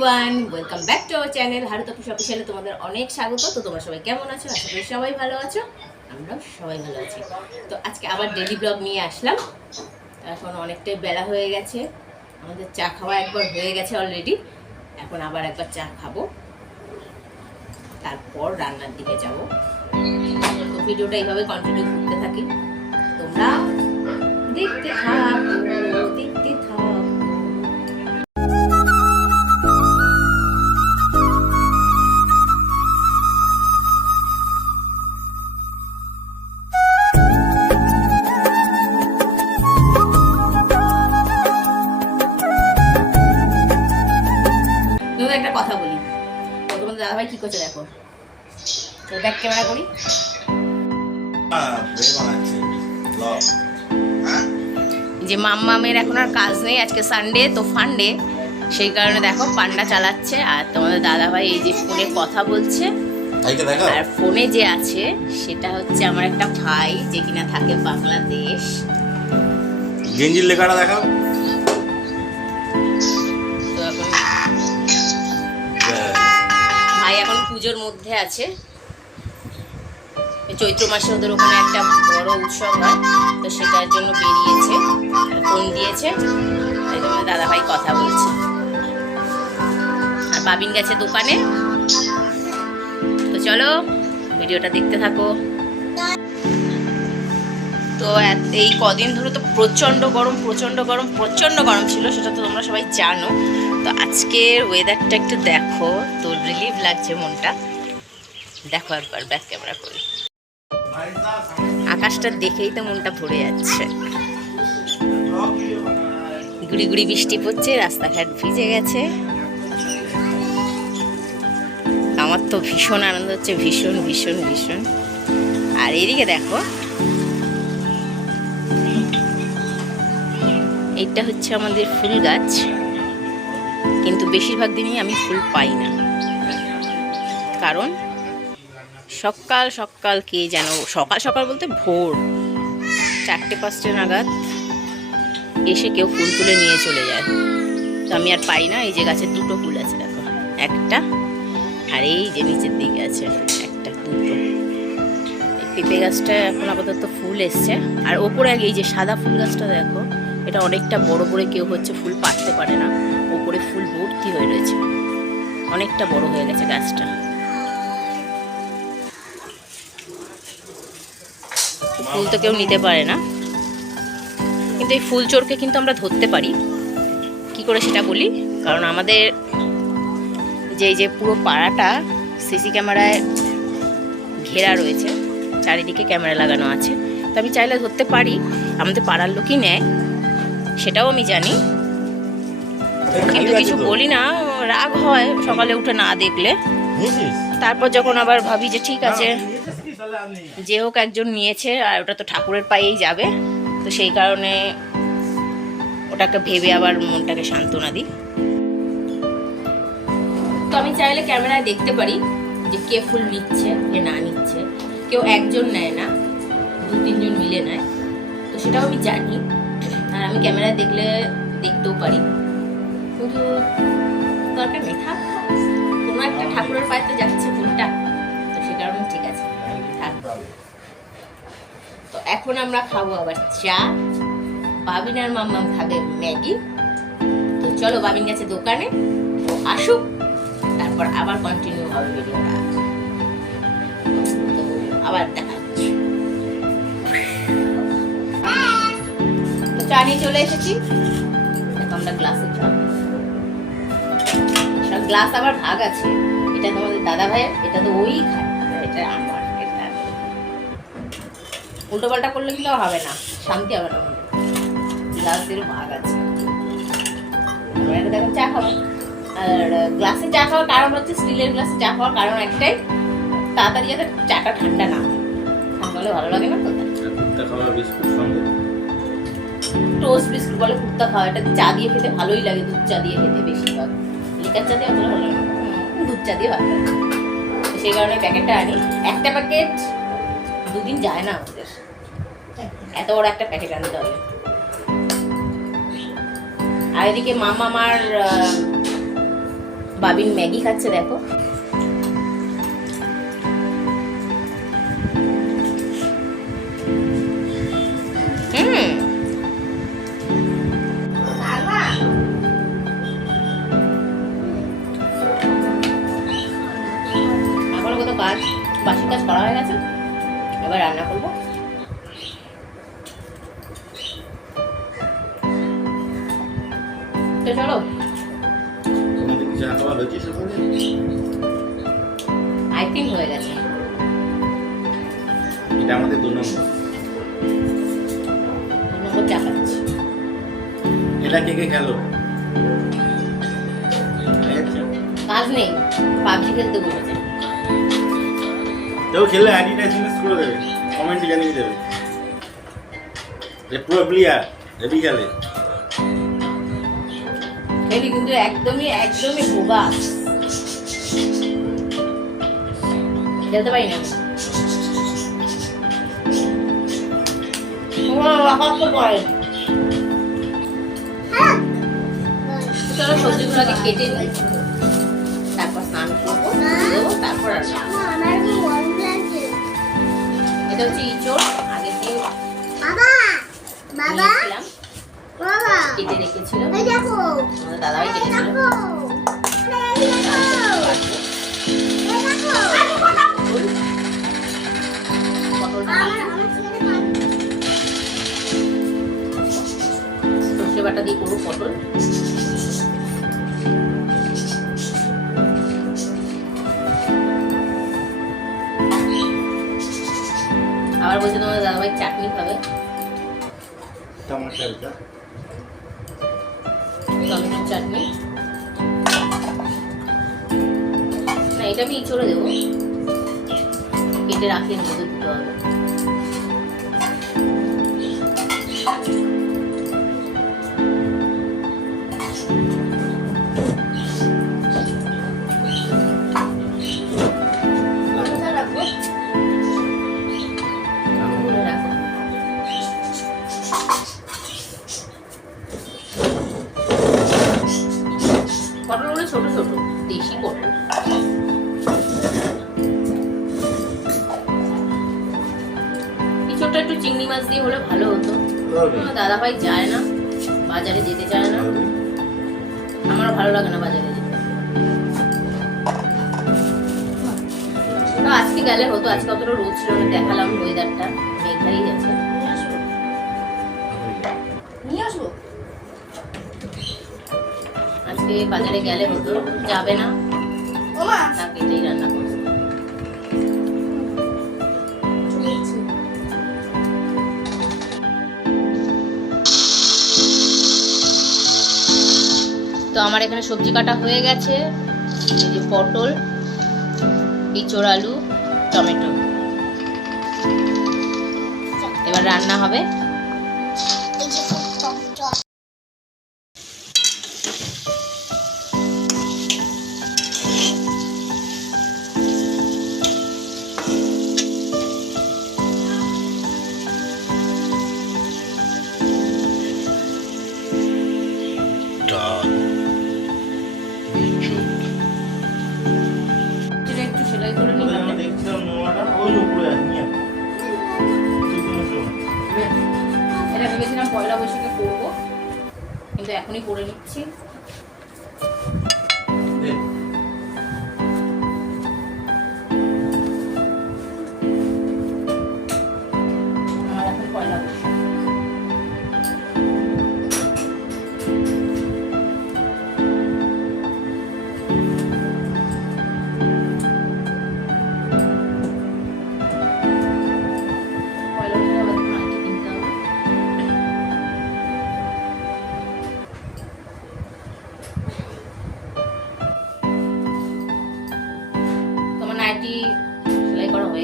Everyone welcome back to our channel Bharat office অফিসিয়ালে তোমাদের অনেক স্বাগত। তো তোমরা সবাই কেমন আছো? আশা করি সবাই ভালো আছো। আমরাও সবাই ভালো আছি। তো আজকে আবার ডেলি ব্লগ নিয়ে আসলাম। এখন অনেকটাই বেলা হয়ে গেছে। আমাদের চা খাওয়া একবার হয়ে গেছে অলরেডি এখন আবার একবার চা খাব। তারপর রান্নার দিকে যাব। ভিডিওটা এইভাবে কন্টিনিউ করতে থাকি। তোমরা দেখতে থাকো। ক্যামেরা করি যে মাম্মামের এখন আর কাজ নেই আজকে সানডে তো ফান্ডে সেই কারণে দেখো পান্ডা চালাচ্ছে আর তোমাদের দাদাভাই এই যে ফোনে কথা বলছে। আর ফোনে যে আছে সেটা হচ্ছে আমার একটা ভাই যে কিনা থাকে বাংলাদেশ। গেঞ্জির লেখাটা দেখাও। ভাই এখন পুজোর মধ্যে আছে। চৈত্র মাসে ওদের ওখানে একটা বড় উৎসব হয়, তো সেটার জন্য বেরিয়েছে, ফোন দিয়েছে দাদা ভাই কথা বলছে। আর বাবিন গেছে দোকানে। তো চলো, ভিডিওটা দেখতে থাকো। তো এই কদিন ধরে তো প্রচণ্ড গরম প্রচণ্ড গরম প্রচণ্ড গরম ছিল, সেটা তো তোমরা সবাই জানো। তো আজকের ওয়েদারটা একটু দেখো, তো রিলিফ লাগছে মনটা। দেখো একবার ব্যাক ক্যামেরা করি। আকাশটা দেখেই তো মনটা ভরে যাচ্ছে। গুড়ি গুড়ি বৃষ্টি পড়ছে, রাস্তাঘাট ভিজে গেছে। আমার তো ভীষণ আনন্দ হচ্ছে, ভীষণ ভীষণ ভীষণ। আর এদিকে দেখো, এইটা হচ্ছে আমাদের ফুল গাছ। কিন্তু বেশিরভাগ দিনই আমি ফুল পাই না। কারণ সকাল সকাল কে যেন, সকাল সকাল বলতে ভোর, চারটে পাঁচটা নাগাদ এসে কেউ ফুল তুলে নিয়ে চলে যায়। তো আমি আর পাই না, এই যে গাছের দুটো ফুল আছে, দেখো। একটা আর এই যে নিচের দিকে আছে, একটা, দুটো। পেঁপে গাছটা এখন আপাতত ফুল এসছে। আর ওপরে আগে এই যে সাদা ফুল গাছটা দেখো, এটা অনেকটা বড় করে কেউ হচ্ছে ফুল পাড়তে পারে না। ওপরে ফুল ভর্তি হয়ে রয়েছে। অনেকটা বড় হয়ে গেছে গাছটা। ফুল তো কেউ নিতে পারে না। কিন্তু এই ফুল চোরকে কিন্তু আমরা ধরতে পারি। কি করে সেটা বলি? কারণ আমাদের যে এই যে পুরো পাড়াটা সিসি ক্যামেরায় ঘেরা রয়েছে। চারিদিকে ক্যামেরা লাগানো আছে। তো আমি চাইলে ধরতে পারি। আমাদের পাড়ার লোকই নেয়। সেটাও আমি জানি। কিন্তু কিছু বলি না। রাগ হয় সকালে উঠে না দেখলে। তারপর যখন আবার ভাবি যে ঠিক আছে যে হোক একজন নিয়েছে আর ওটা তো ঠাকুরের পায়েই যাবে। তো সেই কারণে ওটাকে ভেবে আবার মনটাকে সান্ত্বনা দিই। তো আমি চাইলে ক্যামেরায় দেখতে পারি যে কে ফুল নিচ্ছে, কে না নিচ্ছে। কেউ একজন নেয় না, দু তিনজন মিলে নেয়। তো সেটাও আমি জানি। আর আমি ক্যামেরায় দেখলে দেখতেও পারি। কিন্তু দরকার নেই, থাক। কোনো একটা ঠাকুরের পায়ে তো যাচ্ছে ফুলটা। এখন আমরা খাব আবার চা। বাবিন আর মাম্মাম খাবে ম্যাগি। তো চলো বাবিন গেছে দোকানে। তো আসুক, তারপর আবার কন্টিনিউ হবে ভিডিওটা তো আবার দেখা তো চা নিয়ে চলে এসেছি। আমরা গ্লাসে গ্লাস আবার ভাগ আছে। এটা তোমাদের দাদা ভাইয়ের, এটা তো ওই খায়, এটা। উল্টো পাল্টা করলে কিন্তু হবে না শান্তি হবে না গ্লাসেরও ভাগ আছে। আমরা দেখো চা খাব। আর গ্লাসে চা খাওয়ার কারণ হচ্ছে স্টিলের গ্লাসে চা খাওয়ার কারণ একটাই তাড়াতাড়ি যাতে চাটা ঠান্ডা না হয়। ঠান্ডা হলে ভালো লাগে না তো? টোস্ট বিস্কুট বলে কুত্তা খাওয়া এটা চা দিয়ে খেতে ভালোই লাগে দুধ চা দিয়ে খেতে বেশিরভাগ। লিকার চা দিয়ে অতটা ভালো লাগে দুধ চা দিয়ে ভালো লাগে। সেই কারণে প্যাকেটটা আনি। একটা প্যাকেট দুদিন যায় না আমাদের। এত বড় একটা প্যাকেট আনতে হবে। আর এদিকে মামা আমার বাবিন ম্যাগি খাচ্ছে, দেখো। আই থিঙ্ক হয়ে গেছে। এটা আমাদের দু নম্বর। দু নম্বর চা খাচ্ছি এটা কে কে খেলো? কাজ নেই পাবজি খেলতে বসেছে কেউ খেলে এসএমএস করে দেবে কমেন্টে জানিয়ে দেবে। যে পুরো প্লেয়ার হেভি খেলে। কিন্তু একদমই একদমই বোবা। খেলতে পারি না। চলো সবজিগুলোকে কেটে নিই। তারপর স্নান করব তারপর এটা হচ্ছে ইঁচড় আগের দিন নিয়েছিলাম। কেটে রেখেছিল দাদাভাই কেটেছিল। সর্ষে দিয়ে করব পটল। আবার বলছে তোমাদের দাদাভাই চাটনি খাবে। টমেটোর চাটনি। না এটা আমি ইঁচড়ে দেবো। কেটে রাখি মধ্যে দিতে হবে পটল কিছুটা একটু চিংড়ি মাছ দিয়ে হলে ভালো হতো। দাদা ভাই যায় না বাজারে যেতে চায় না। আমারও ভালো লাগে না বাজারে যেতে। আজকে গেলে হতো আজকে অতটা রোদ ছিল দেখালাম ওয়েদারটা মেঘলাই গেছে। আজকে বাজারে গেলে হতো যাবে না। ওমা। তা রান্না করছে তো আমার এখানে সবজি কাটা হয়ে গেছে। এই যে পটল ইঁচড় আলু টমেটো। এবার রান্না হবে।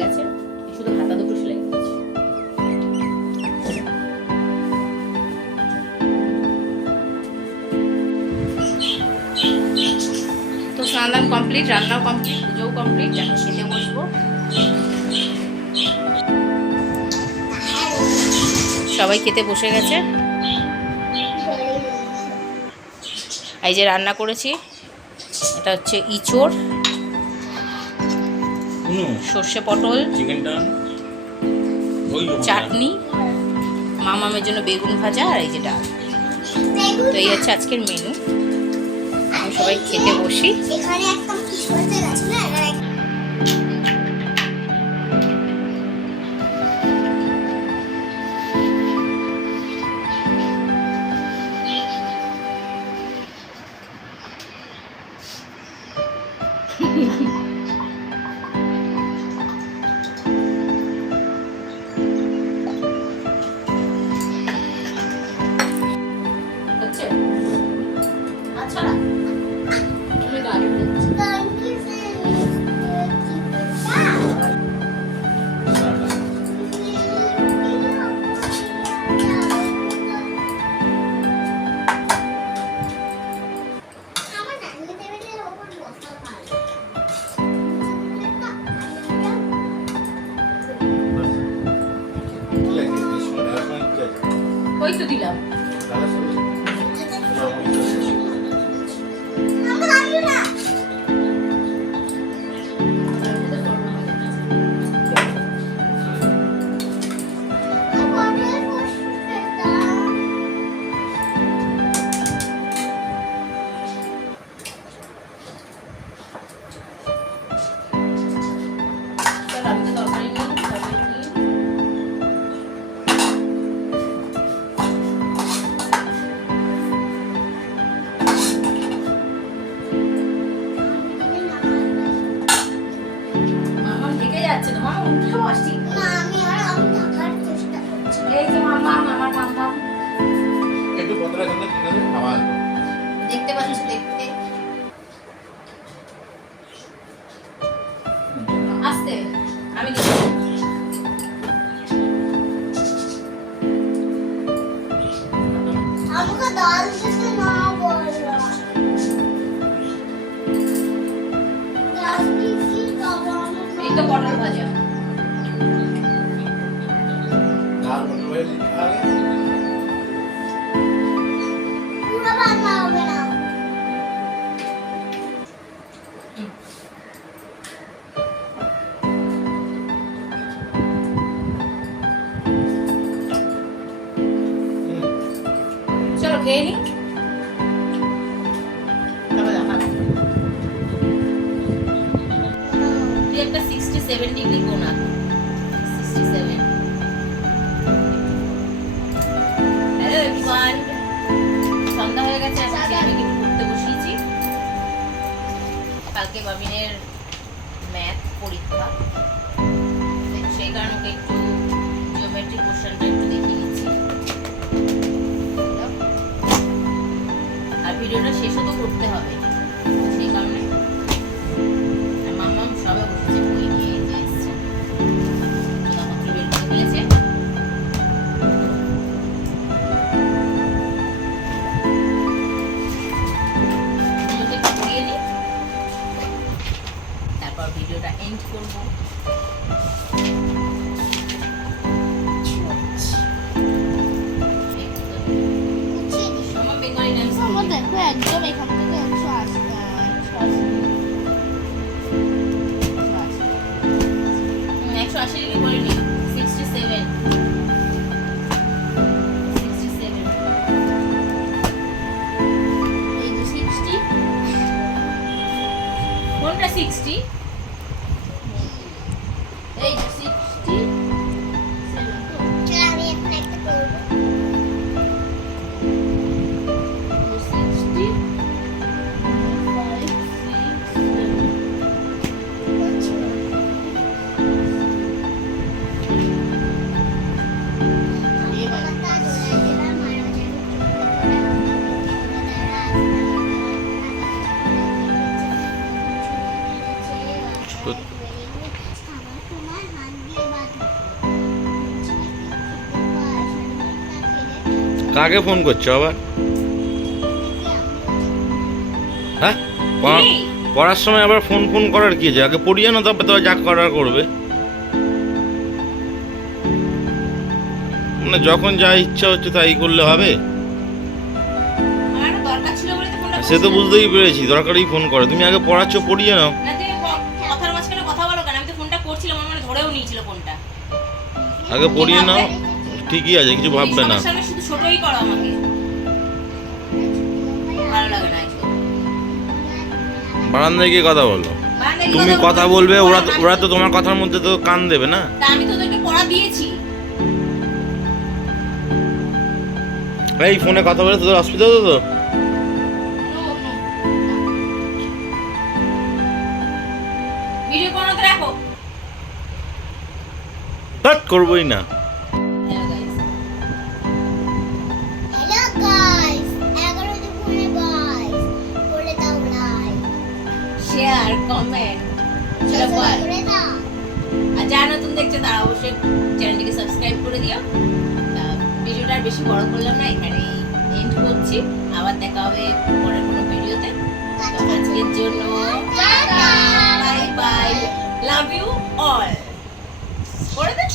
গেছে শুধু হাতা দুটো সেলাই তো স্নান কমপ্লিট রান্নাও কমপ্লিট পুজোও কমপ্লিট এখন খেতে বসবো। সবাই খেতে বসে গেছে। এই যে রান্না করেছি, এটা হচ্ছে ইচোড়। সর্ষে পটল চাটনি মামামের জন্য বেগুন ভাজা আর এই যে ডাল তো এই হচ্ছে আজকের মেনু আমি সবাই খেতে বসি। ওই তো দিলাম? আমাকে খেয়ে নি তুই একটা সিক্সটি সেভেন ডিগ্রি কোন সিক্সটি সেভেন হ্যালো এভরিওয়ান সন্ধ্যা হয়ে গেছে এখন ছেলেমেয়েকে একটু পড়তে বসিয়েছি। কালকে বাবিনের ম্যাথ পরীক্ষা। সেই কারণে ওকে একটু কাকে ফোন করছ আবার? হ্যাঁ? পড়ার সময় আবার ফোন ফোন করার কি আছে? আগে পড়িয়ে না তারপর তো যা করার করবে। মানে যখন যা ইচ্ছা হচ্ছে তাই করলে হবে। সে তো বুঝতেই পেরেছি দরকারই ফোন করে। তুমি আগে পড়াচ্ছ পড়িয়ে নাও। আগে পড়িয়ে নাও। ঠিকই আছে কিছু ভাববে না। ছোটই করো আমাকে। ভালো লাগে না বারান্দায় গিয়ে কথা বলো। তুমি কথা বলবে। ওরা তো ওরা তো তোমার কথার মধ্যে তো কান দেবে না। আমি তো ওদেরকে পড়া দিয়েছি। এই ফোনে কথা বলে তোদের অসুবিধা হতো তো? ভিডিও রাখো। করবোই না। কমেন্ট চলো বল আর যারা নতুন দেখছে তারা অবশ্যই চ্যানেলটিকে সাবস্ক্রাইব করে দিও। ভিডিওটা আর বেশি বড় করলাম না এখানেই এন্ড করছি। আবার দেখা হবে পরের কোনো ভিডিওতে। তো আজকের জন্য bye bye love you all করে দে।